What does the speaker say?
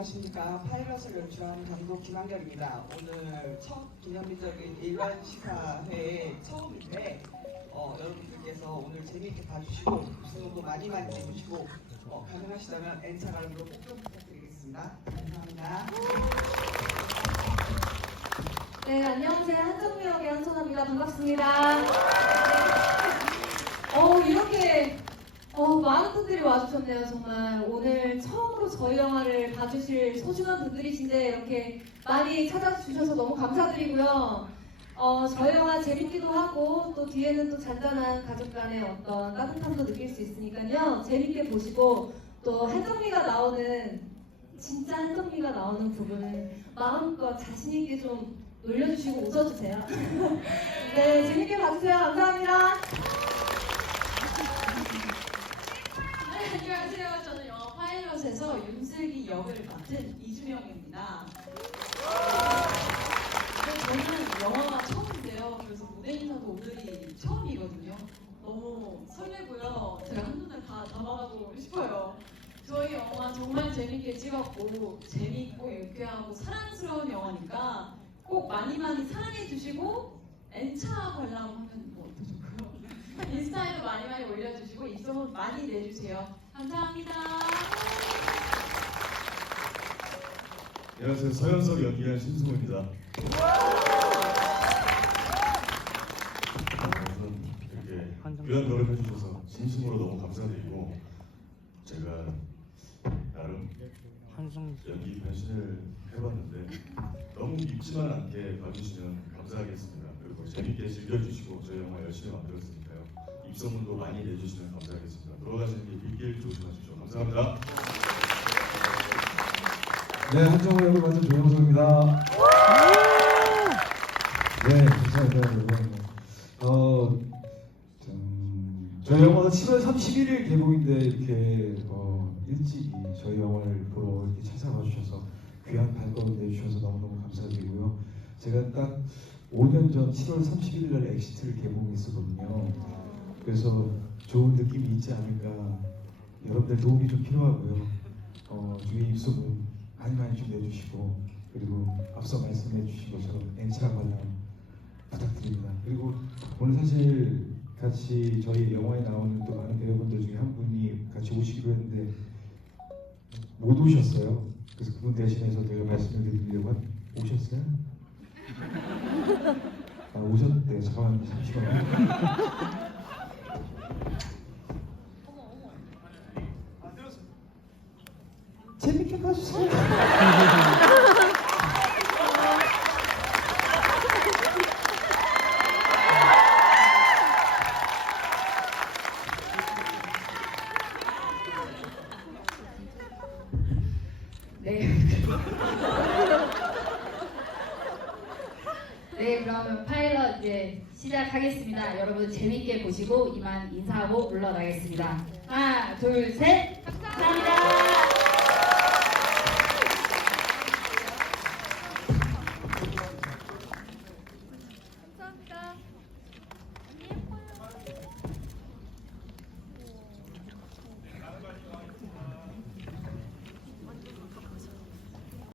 영화 파일럿을 연출한 감독 김한결입니다. 오늘 첫 기념비적인 일반 시사회의 처음인데 어, 여러분들께서 오늘 재미있게 봐주시고 입소문도 많이 많이 내주시고 어, 가능하시다면 N차 발음으로 꼭좀 부탁드리겠습니다. 감사합니다. 네, 안녕하세요. 한정미 역의 한소나입니다. 반갑습니다. 어, 이렇게 어, 많은 분들이 와주셨네요. 정말 오늘 처음으로 저희 영화를 봐주실 소중한 분들이신데 이렇게 많이 찾아주셔서 너무 감사드리고요. 어, 저희 영화 재밌기도 하고 또 뒤에는 또 잔잔한 가족 간의 어떤 따뜻함도 느낄 수 있으니까요. 재밌게 보시고 또 한정미가 나오는 진짜 한정미가 나오는 부분은 마음껏 자신 있게 좀 놀려주시고 웃어주세요. 네, 재밌게 봐주세요. 감사합니다. 네, 안녕하세요. 저는 영화 파일럿에서 윤슬기 역을 맡은 이주영입니다. 네, 저는 영화가 처음인데요. 그래서 무대 인사도 오늘이 처음이거든요. 너무 설레고요. 제가 한눈에 다 담아가고 싶어요. 저희 영화 정말 재밌게 찍었고 재밌고 유쾌하고 사랑스러운 영화니까 꼭 많이 많이 사랑해 주시고 N차 관람하면 뭐더 좋고요. 인스타에도 많이 많이 올려주시고 입소문 많이 내주세요. 감사합니다. 안녕하세요. 서현석 연기한 신승우입니다. 우선 이렇게 귀한 노력 해주셔서 진심으로 너무 감사드리고 제가 나름 연기 변신을 해봤는데 너무 밉지만 않게 봐주시면 감사하겠습니다. 그리고 재밌게 즐겨주시고 저희 영화 열심히 만들었으니까요. 입소문도 많이 내주시면 감사하겠습니다. 돌아가시는 길 빗길 조심하십시오. 감사합니다. 네, 한정우 역을 맡은 조영석입니다. 네, 감사합니다, 여러분. 어, 좀, 저희 영화가 7월 31일 개봉인데 이렇게 어, 일찍이 저희 영화를 보러 이렇게 찾아와 주셔서 귀한 발걸음 내주셔서 너무너무 감사드리고요. 제가 딱 5년 전 7월 31일 날 엑시트를 개봉했었거든요. 그래서 좋은 느낌이 있지 않을까. 여러분들 도움이 좀 필요하고요. 어, 주위 입소문 많이 많이 좀 내주시고 그리고 앞서 말씀해 주신 것처럼 N차 관람 부탁드립니다. 그리고 오늘 사실 같이 저희 영화에 나오는 또 많은 배우분들 중에 한 분이 같이 오시기로 했는데 못 오셨어요. 그래서 그분 대신해서 제가 말씀을 드리려고 한- 오셨어요? 아 오셨대요. 잠깐만 잠시만요. 네. 네, 그러면 파일럿 이제 시작하겠습니다. 여러분 재밌게 보시고 이만 인사하고 물러나겠습니다. 하나, 둘, 셋. 감사합니다.